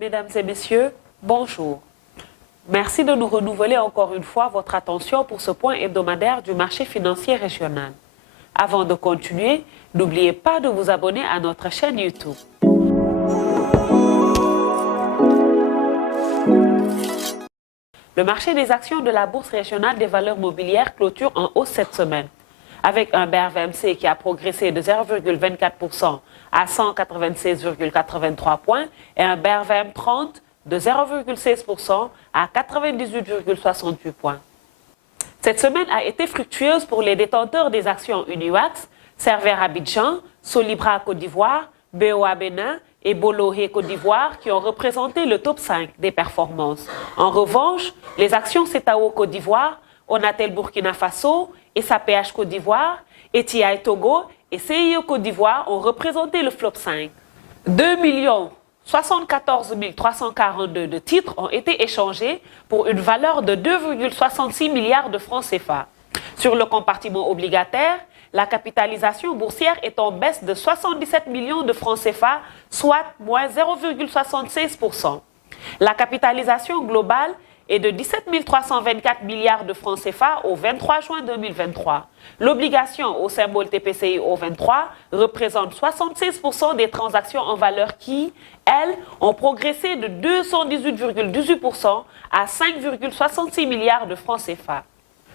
Mesdames et messieurs, bonjour. Merci de nous renouveler encore une fois votre attention pour ce point hebdomadaire du marché financier régional. Avant de continuer, n'oubliez pas de vous abonner à notre chaîne YouTube. Le marché des actions de la Bourse régionale des valeurs mobilières clôture en hausse cette semaine, avec un BRVMC qui a progressé de 0,24% à 196,83 points et un BRVM 30 de 0,16% à 98,68 points. Cette semaine a été fructueuse pour les détenteurs des actions Uniwax, Cerver Abidjan, Solibra Côte d'Ivoire, BOA Bénin et Bolloré Côte d'Ivoire qui ont représenté le top 5 des performances. En revanche, les actions CETAO Côte d'Ivoire, Onatel Burkina Faso, SAPH Côte d'Ivoire, ETI Togo et CIO Côte d'Ivoire ont représenté le flop 5. 2 74 342 de titres ont été échangés pour une valeur de 2,66 milliards de francs CFA. Sur le compartiment obligataire, la capitalisation boursière est en baisse de 77 millions de francs CFA, soit moins 0,76%. La capitalisation globale est de 17 324 milliards de francs CFA au 23 juin 2023. L'obligation au symbole TPCI au 23 représente 76% des transactions en valeur qui, elles, ont progressé de 218,18% à 5,66 milliards de francs CFA.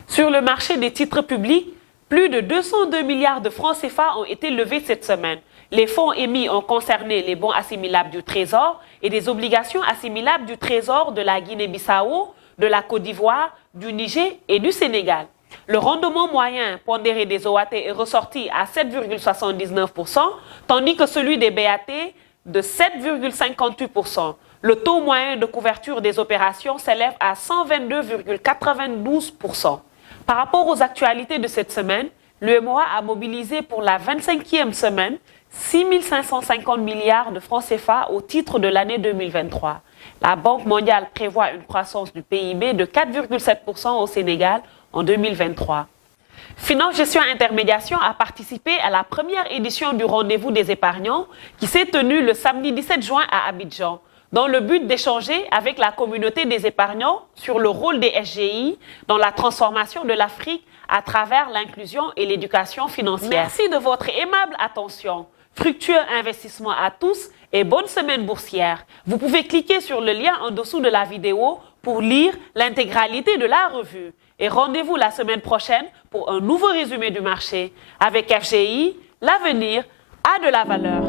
Sur le marché des titres publics, plus de 202 milliards de francs CFA ont été levés cette semaine. Les fonds émis ont concerné les bons assimilables du Trésor et des obligations assimilables du Trésor de la Guinée-Bissau, de la Côte d'Ivoire, du Niger et du Sénégal. Le rendement moyen pondéré des OAT est ressorti à 7,79%, tandis que celui des BAT de 7,58%. Le taux moyen de couverture des opérations s'élève à 122,92%. Par rapport aux actualités de cette semaine, l'UEMOA a mobilisé pour la 25e semaine 6 550 milliards de francs CFA au titre de l'année 2023. La Banque mondiale prévoit une croissance du PIB de 4,7% au Sénégal en 2023. Finance Gestion Intermédiation a participé à la première édition du Rendez-vous des épargnants qui s'est tenu le samedi 17 juin à Abidjan, dans le but d'échanger avec la communauté des épargnants sur le rôle des SGI dans la transformation de l'Afrique à travers l'inclusion et l'éducation financière. Merci de votre aimable attention. Fructueux investissement à tous et bonne semaine boursière. Vous pouvez cliquer sur le lien en dessous de la vidéo pour lire l'intégralité de la revue. Et rendez-vous la semaine prochaine pour un nouveau résumé du marché. Avec FGI, l'avenir a de la valeur.